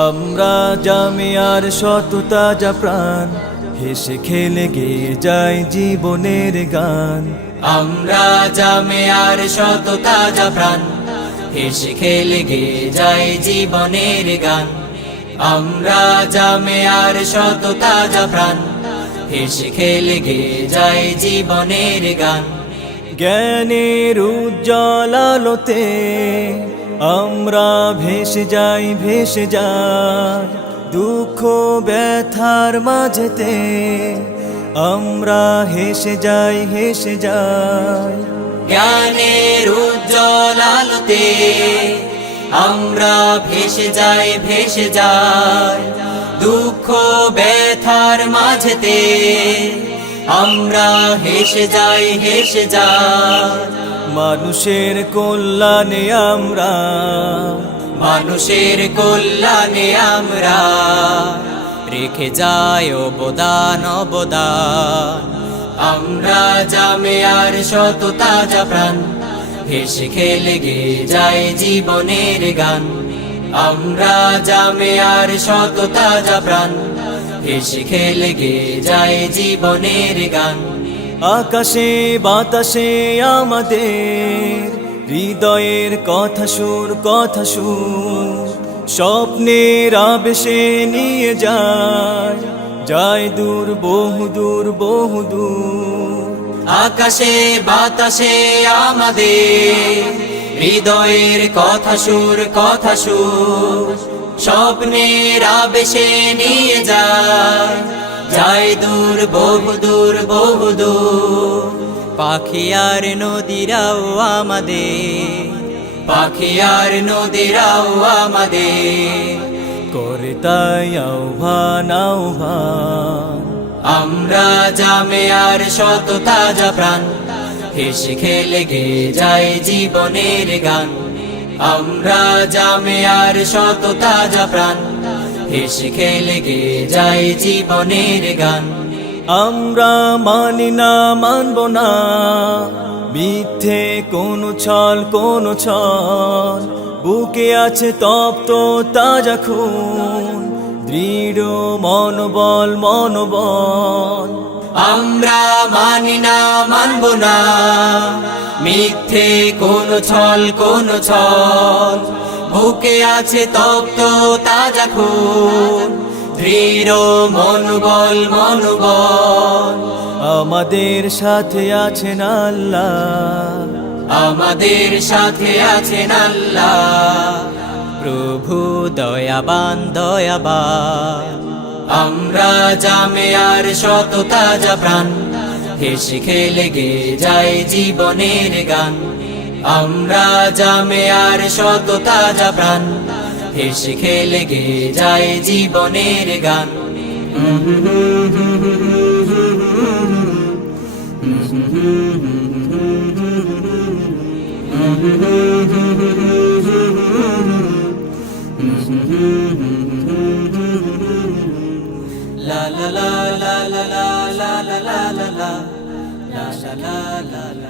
আমরা জামিয়ার শত তাজা প্রাণ, হেসে খেলে গেয়ে যায় জীবনের গান। আমরা জামিয়ার শত তাজা প্রাণ, হেসে খেলে গেয়ে যায় জীবনের গান। আমরা জামিয়ার শত তাজা প্রাণ, হেসে খেলে গেয়ে যায় জীবনের গান। জ্ঞানের উজ্জ্বল আলোতে আমরা ভেসে যাই, ভেসে যাই দুঃখ ব্যথার মাঝেতে। আমরা হেসে যাই, হেসে যাই। জ্ঞানের উজ্জ্বল আলোতে আমরা ভেসে যাই, ভেসে যাই দুঃখ ব্যথার মাঝেতে। আমরা হেসে যাই, হেসে যাই। মানুষের কল্যাণে আমরা, মানুষের কল্যাণে আমরা রেখে যাই অবদান, অবদান। আমরা জামিয়ার শত তাজা প্রাণ, হেসে খেলে গেয়ে যায় জীবনের গান। আমরা জামিয়ার শত তাজা প্রাণ, হেসে খেলে গেয়ে যায় জীবনের গান। আকাশে বাতাসে আমাদের হৃদয়ের কথা সুর, কথা সুর স্বপ্নের আবেশে নিয়ে যায়, যায় দূর, বহুদূর, বহুদূর। আকাশে বাতাসে আমাদের হৃদয়ের কথা সুর, কথা সুর স্বপ্নের আবেশে নিয়ে যায়, যায় দূর, বহুদূর, বহুদূর। পাখি আর নদীরাও আমাদের, পাখি আর নদীরাও আমাদের করে তাই আহ্বান, আহ্বান। আমরা জামিয়ার শত তাজা প্রাণ, হেসে খেলে গেয়ে যায় জীবনের গান। আমরা জামিয়ার শত তাজা প্রাণ, হেসে খেলে গেয়ে যায় জীবনের গান। আমরা মানি না, মানব না মিথ্যে কোনো ছল, কোনো ছল। বুকে আছে তপ্ত তাজা খুন, দৃঢ় মনোবল, মনোবল। আমরা মানি না, মানব না মিথ্যে কোনো ছল, কোনো ছল। বুকে আছে তপ্ত তাজা খুন, দৃঢ় মনোবল, মনোবল। আমাদের সাথে আছেন আল্লাহ, আমাদের সাথে আছেন আল্লাহ প্রভু দয়াবান, দয়াবান। আমরা জামিয়ার শত তাজা প্রাণ, হেসে খেলে গেয়ে যায় জীবনের গান। আমরা জামিয়ার শত তাজা প্রাণ, হেসে খেলে গেয়ে যায় জীবনের গান। La la la la la la la la la la la la la la la